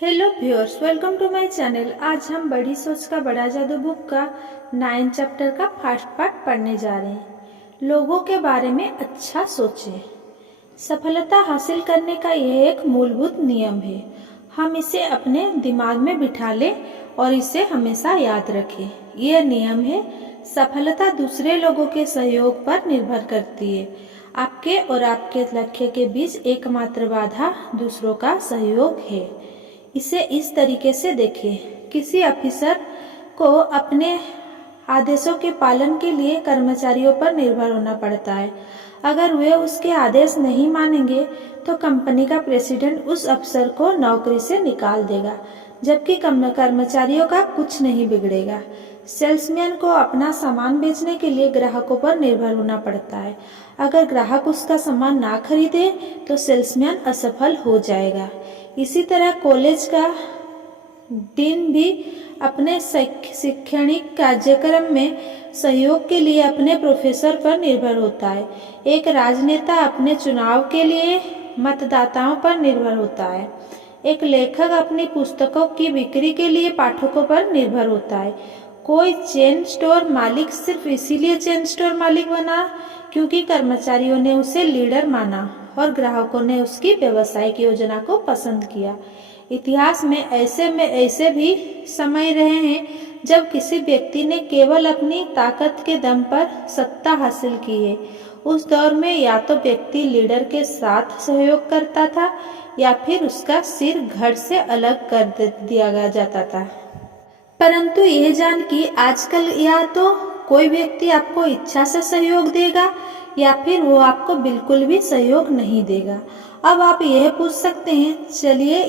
Hello viewers, welcome to my channel. आज हम बड़ी सोच का बड़ा जादू बुक का 9 चैप्टर का फर्स्ट पार्ट पढ़ने जा रहे हैं। लोगों के बारे में अच्छा सोचें। सफलता हासिल करने का यह एक मूलभूत नियम है। हम इसे अपने दिमाग में बिठा लें और इसे हमेशा याद रखें। यह नियम है, सफलता दूसरे लोगों के सहयोग पर निर्भर करती है। आपके और आपके लक्ष्य के बीच एकमात्र बाधा दूसरों का सहयोग है। इसे इस तरीके से देखें, किसी ऑफिसर को अपने आदेशों के पालन के लिए कर्मचारियों पर निर्भर होना पड़ता है। अगर वे उसके आदेश नहीं मानेंगे तो कंपनी का प्रेसिडेंट उस अफसर को नौकरी से निकाल देगा, जबकि कर्मचारियों का कुछ नहीं बिगड़ेगा। सेल्समैन को अपना सामान बेचने के लिए ग्राहकों पर निर्भर होना पड़ता है। अगर ग्राहक उसका सामान ना खरीदे तो सेल्समैन असफल हो जाएगा। इसी तरह कॉलेज का डीन भी अपने शैक्षणिक कार्यक्रम में सहयोग के लिए अपने प्रोफेसर पर निर्भर होता है। एक राजनेता अपने चुनाव के लिए मतदाताओं पर निर्भर होता है। एक लेखक अपनी पुस्तकों की बिक्री के लिए पाठकों पर निर्भर होता है। कोई चेन स्टोर मालिक सिर्फ इसीलिए चेन स्टोर मालिक बना क्योंकि कर्मचारियों ने उसे लीडर माना और ग्राहकों ने उसकी व्यावसायिक योजना को पसंद किया। इतिहास में ऐसे भी समय रहे हैं जब किसी व्यक्ति ने केवल अपनी ताकत के दम पर सत्ता हासिल की है। उस दौर में या तो व्यक्ति लीडर के साथ सहयोग करता था या फिर उसका सिर धड़ से अलग कर दिया जाता था। परंतु यह जान कि आजकल या तो कोई व्यक्ति आपको इच्छा से सहयोग देगा या फिर वो आपको बिल्कुल भी सहयोग नहीं देगा। अब आप यह पूछ सकते हैं, चलिए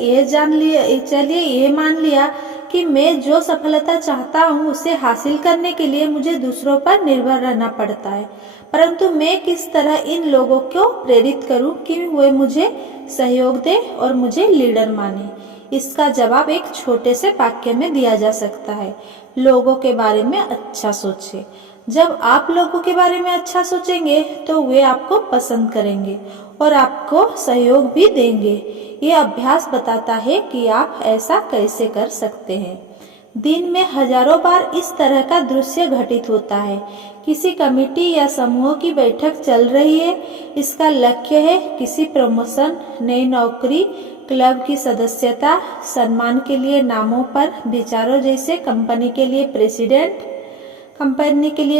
ये मान लिया कि मैं जो सफलता चाहता हूँ उसे हासिल करने के लिए मुझे दूसरों पर निर्भर रहना पड़ता है, परंतु मैं किस तरह इन लोगों को प्रेरित करूं कि वे मुझे सहयोग दें और मुझे लीडर माने। इसका जवाब एक छोटे से वाक्य में दिया जा सकता है, लोगों के बारे में अच्छा सोचें। जब आप लोगों के बारे में अच्छा सोचेंगे तो वे आपको पसंद करेंगे और आपको सहयोग भी देंगे। ये अभ्यास बताता है कि आप ऐसा कैसे कर सकते हैं। दिन में हजारों बार इस तरह का दृश्य घटित होता है। किसी कमेटी या समूह की बैठक चल रही है। इसका लक्ष्य है किसी प्रमोशन, नई नौकरी, क्लब की सदस्यता, सम्मान के लिए नामों पर विचारों, जैसे कंपनी के लिए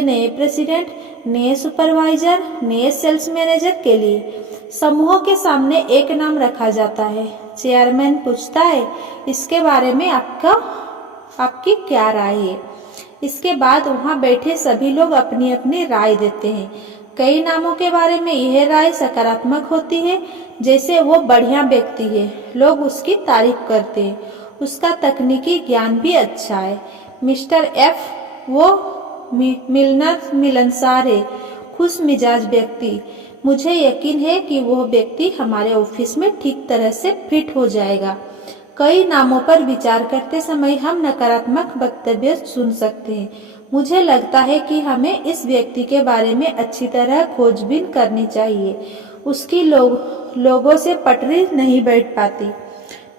नए प्रेसिडेंट, नए सुपरवाइजर, नए सेल्स मैनेजर के लिए। समूह के सामने एक नाम रखा जाता है। चेयरमैन पूछता है, इसके बारे में आपकी क्या राय है? इसके बाद वहां बैठे सभी लोग अपनी अपनी राय देते हैं। कई नामों के बारे में यह राय सकारात्मक होती है, जैसे वो बढ़िया व्यक्ति है, लोग उसकी तारीफ करते हैं, उसका तकनीकी ज्ञान भी अच्छा है। मिस्टर एफ वो मिलनसार है, खुश मिजाज व्यक्ति, मुझे यकीन है कि वह व्यक्ति हमारे ऑफिस में ठीक तरह से फिट हो जाएगा। कई नामों पर विचार करते समय हम नकारात्मक वक्तव्य सुन सकते हैं। मुझे लगता है कि हमें इस व्यक्ति के बारे में अच्छी तरह खोजबीन करनी चाहिए। उसकी लोगों से पटरी नहीं बैठ पाती।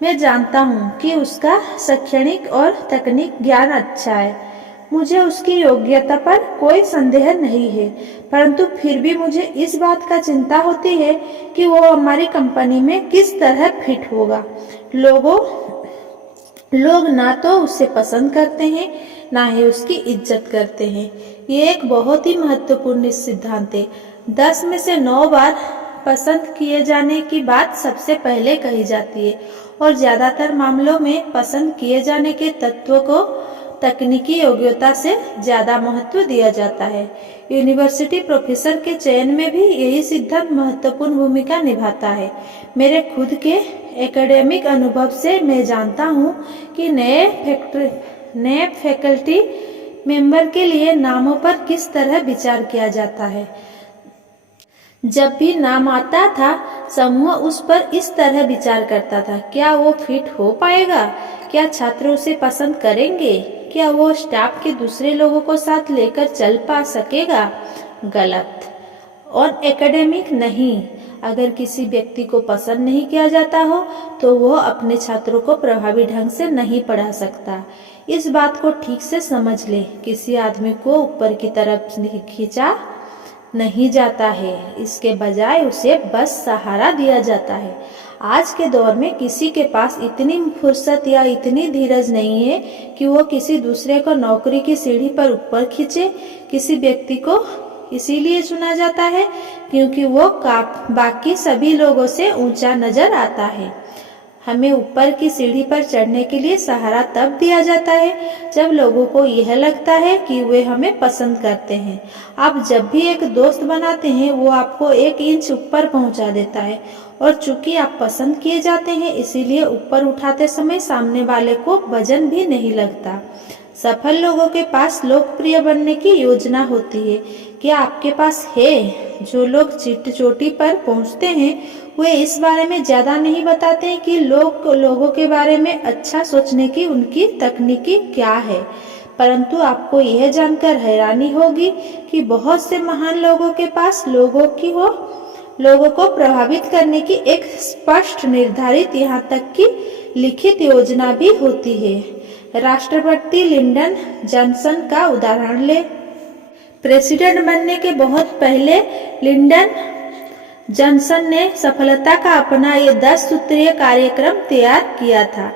मैं जानता हूँ कि उसका शैक्षणिक और तकनीक ज्ञान अच्छा है, मुझे उसकी योग्यता पर कोई संदेह नहीं है, परंतु फिर भी मुझे इस बात का चिंता होती है कि वो हमारी कंपनी में किस तरह फिट होगा। लोग ना तो उसे पसंद करते हैं, ना ही उसकी इज्जत करते हैं। ये एक बहुत ही महत्वपूर्ण सिद्धांत है। 10 में से 9 बार पसंद किए जाने की बात सबसे पहले कही जाती है और ज्यादातर मामलों में पसंद किए जाने के तत्वों को तकनीकी योग्यता से ज्यादा महत्व दिया जाता है। यूनिवर्सिटी प्रोफेसर के चयन में भी यही सिद्धांत महत्वपूर्ण भूमिका निभाता है। मेरे खुद के एकेडमिक अनुभव से मैं जानता हूँ कि नए फैकल्टी मेंबर के लिए नामों पर किस तरह विचार किया जाता है। जब भी नाम आता था, समूह उस पर इस तरह विचार करता था, क्या वो फिट हो पाएगा? क्या छात्र उसे पसंद करेंगे? क्या वो स्टाफ के दूसरे लोगों को साथ लेकर चल पा सकेगा? गलत। और एकेडमिक नहीं। अगर किसी व्यक्ति को पसंद नहीं किया जाता हो तो वह अपने छात्रों को प्रभावी ढंग से नहीं पढ़ा सकता। इस बात को ठीक से समझ ले। किसी आदमी को ऊपर की तरफ खींचा नहीं जाता है, इसके बजाय उसे बस सहारा दिया जाता है। आज के दौर में किसी के पास इतनी फुर्सत या इतनी धीरज नहीं है कि वो किसी दूसरे को नौकरी की सीढ़ी पर ऊपर खींचे। किसी व्यक्ति को इसीलिए चुना जाता है क्योंकि वो बाकी सभी लोगों से ऊंचा नजर आता है। हमें ऊपर की सीढ़ी पर चढ़ने के लिए सहारा तब दिया जाता है जब लोगों को यह लगता है कि वे हमें पसंद करते हैं। आप जब भी एक दोस्त बनाते हैं वो आपको 1 इंच ऊपर पहुंचा देता है, और चूंकि आप पसंद किए जाते हैं इसीलिए ऊपर उठाते समय सामने वाले को वजन भी नहीं लगता। सफल लोगों के पास लोकप्रिय बनने की योजना होती है। क्या आपके पास है? जो लोग चोटी पर पहुंचते हैं वे इस बारे में ज्यादा नहीं बताते हैं कि लोगों के बारे में अच्छा सोचने की उनकी तकनीकी क्या है, परंतु आपको यह जानकर हैरानी होगी कि बहुत से महान लोगों के पास लोगों को प्रभावित करने की एक स्पष्ट, निर्धारित, यहाँ तक कि लिखित योजना भी होती है। राष्ट्रपति लिंडन जॉनसन का उदाहरण ले। प्रेसिडेंट बनने के बहुत पहले लिंडन जॉनसन ने सफलता का अपना ये 10 सूत्रीय कार्यक्रम तैयार किया था।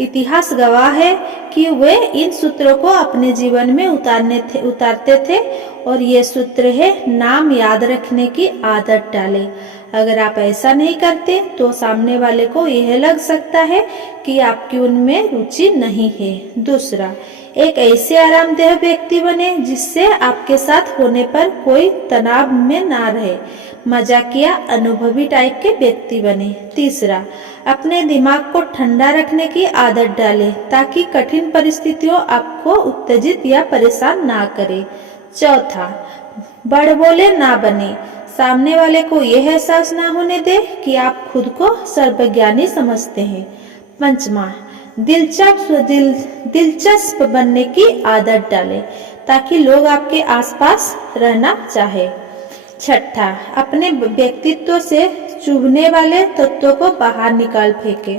इतिहास गवाह है कि वे इन सूत्रों को अपने जीवन में उतारते थे, और ये सूत्र है नाम याद रखने की आदत डालें। अगर आप ऐसा नहीं करते तो सामने वाले को यह लग सकता है कि आपकी उनमें रुचि नहीं है। दूसरा, एक ऐसे आरामदेह व्यक्ति बने जिससे आपके साथ होने पर कोई तनाव में ना रहे। मजाकिया, अनुभवी टाइप के व्यक्ति बने। तीसरा, अपने दिमाग को ठंडा रखने की आदत डालें ताकि कठिन परिस्थितियों आपको उत्तेजित या परेशान ना करे। चौथा, बड़बोले ना बने। सामने वाले को यह एहसास ना होने दे कि आप खुद को सर्वज्ञानी समझते हैं। पंचमा, दिलचस्प बनने की आदत डालें ताकि लोग आपके आसपास रहना चाहे। छठा, अपने व्यक्तित्व से चुभने वाले तत्वों को बाहर निकाल फेंके।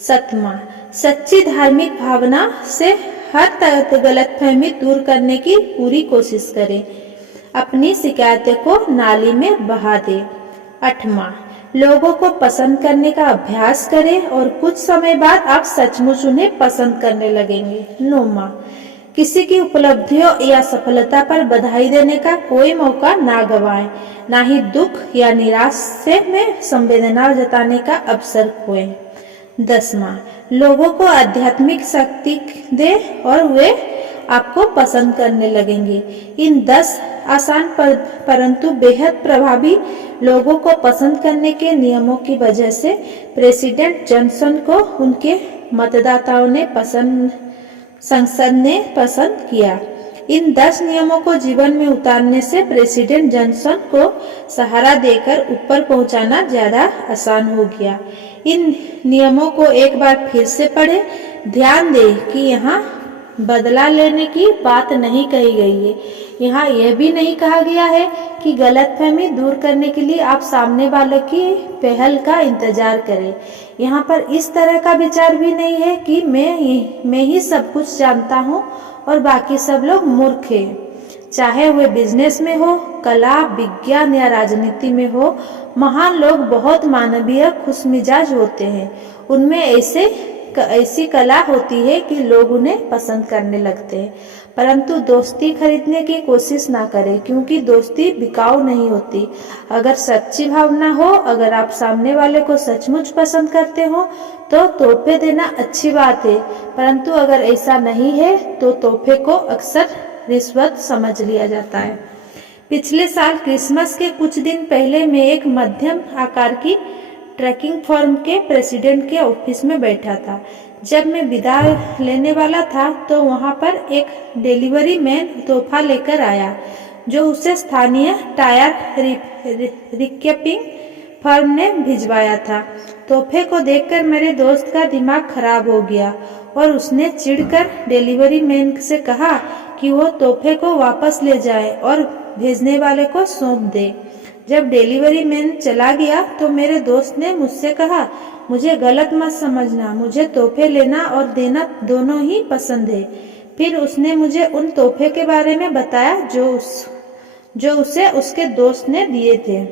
सातवां, सच्ची धार्मिक भावना से हर गलतफहमी दूर करने की पूरी कोशिश करें। अपनी शिकायतों को नाली में बहा दे। 8वां, लोगों को पसंद करने का अभ्यास करें और कुछ समय बाद आप सचमुच उन्हें पसंद करने लगेंगे। 9वां, किसी की उपलब्धियों या सफलता पर बधाई देने का कोई मौका ना गवाएं, ना ही दुख या निराशा में संवेदना जताने का अवसर खोएं। 10वां, लोगों को आध्यात्मिक शक्ति दे और वे आपको पसंद करने लगेंगे। इन 10 आसान परंतु बेहद प्रभावी लोगों को पसंद करने के नियमों की वजह से प्रेसिडेंट जॉनसन को उनके मतदाताओं ने संसद ने पसंद किया। इन 10 नियमों को जीवन में उतारने से प्रेसिडेंट जॉनसन को सहारा देकर ऊपर पहुंचाना ज्यादा आसान हो गया। इन नियमों को एक बार फिर से पढ़ें। ध्यान दें कि यहाँ बदला लेने की बात नहीं कही गई है। यहाँ यह भी नहीं कहा गया है कि गलतफहमी दूर करने के लिए आप सामने वाले की पहल का इंतजार करें। यहाँ पर इस तरह का विचार भी नहीं है कि मैं ही सब कुछ जानता हूँ और बाकी सब लोग मूर्ख हैं। चाहे वे बिजनेस में हो, कला, विज्ञान या राजनीति में हो, महान लोग बहुत मानवीय, खुशमिजाज होते हैं। उनमें ऐसी कला होती है कि लोग उन्हें पसंद करने लगते हैं। परंतु दोस्ती खरीदने की कोशिश ना करें, क्योंकि दोस्ती बिकाऊ नहीं होती। अगर सच्ची भावना हो, अगर आप सामने वाले को सचमुच पसंद करते हो तो तोहफे देना अच्छी बात है, परंतु अगर ऐसा नहीं है तो तोहफे को अक्सर रिश्वत समझ लिया जाता है। पिछले साल क्रिसमस के कुछ दिन पहले मैं एक मध्यम आकार की ट्रैकिंग फर्म के प्रेसिडेंट के ऑफिस में बैठा था। जब मैं विदा लेने वाला था तो वहां पर एक डिलीवरी मैन तोहफा लेकर आया जो उसे स्थानीय टायर रिकैपिंग फर्म ने भिजवाया था। तोहफे को देखकर मेरे दोस्त का दिमाग खराब हो गया और उसने चिढ़कर डिलीवरी मैन से कहा कि वो तोहफे को वापस ले जाए और भेजने वाले को सौंप दे। जब डिलीवरी मैन चला गया तो मेरे दोस्त ने मुझसे कहा, मुझे गलत मत समझना, मुझे तोहफे लेना और देना दोनों ही पसंद है। फिर उसने मुझे उन तोहफे के बारे में बताया जो उसे उसके दोस्त ने दिए थे।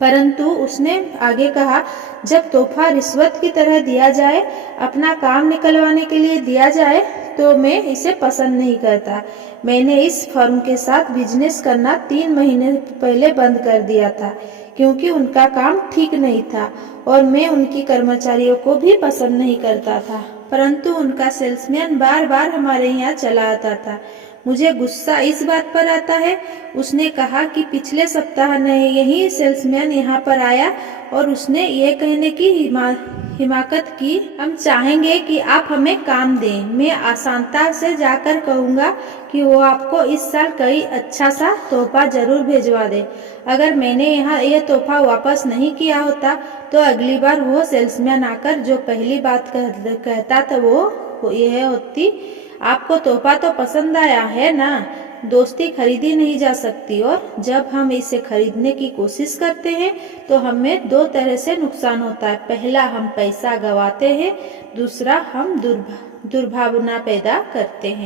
परंतु उसने आगे कहा, जब तोहफा रिश्वत की तरह दिया जाए, अपना काम निकलवाने के लिए दिया जाए, तो मैं इसे पसंद नहीं करता। मैंने इस फर्म के साथ बिजनेस करना 3 महीने पहले बंद कर दिया था, क्योंकि उनका काम ठीक नहीं था और मैं उनकी कर्मचारियों को भी पसंद नहीं करता था। परंतु उनका सेल्समैन बार बार हमारे यहाँ चला आता था। मुझे गुस्सा इस बात पर आता है, उसने कहा कि पिछले सप्ताह यही सेल्समैन यहाँ पर आया और उसने ये कहने की हिमाकत की, हम चाहेंगे कि आप हमें काम दें। मैं आसानता से जाकर कहूँगा कि वो आपको इस साल कई अच्छा सा तोहफा जरूर भेजवा दे। अगर मैंने यहाँ यह तोहफा वापस नहीं किया होता तो अगली बार वो सेल्समैन आकर जो पहली बात कहता था वो यह होती, आपको तोहफा तो पसंद आया है ना? दोस्ती खरीदी नहीं जा सकती और जब हम इसे खरीदने की कोशिश करते हैं तो हमें 2 तरह से नुकसान होता है। पहला, हम पैसा गंवाते हैं, दूसरा हम दुर्भावना पैदा करते हैं।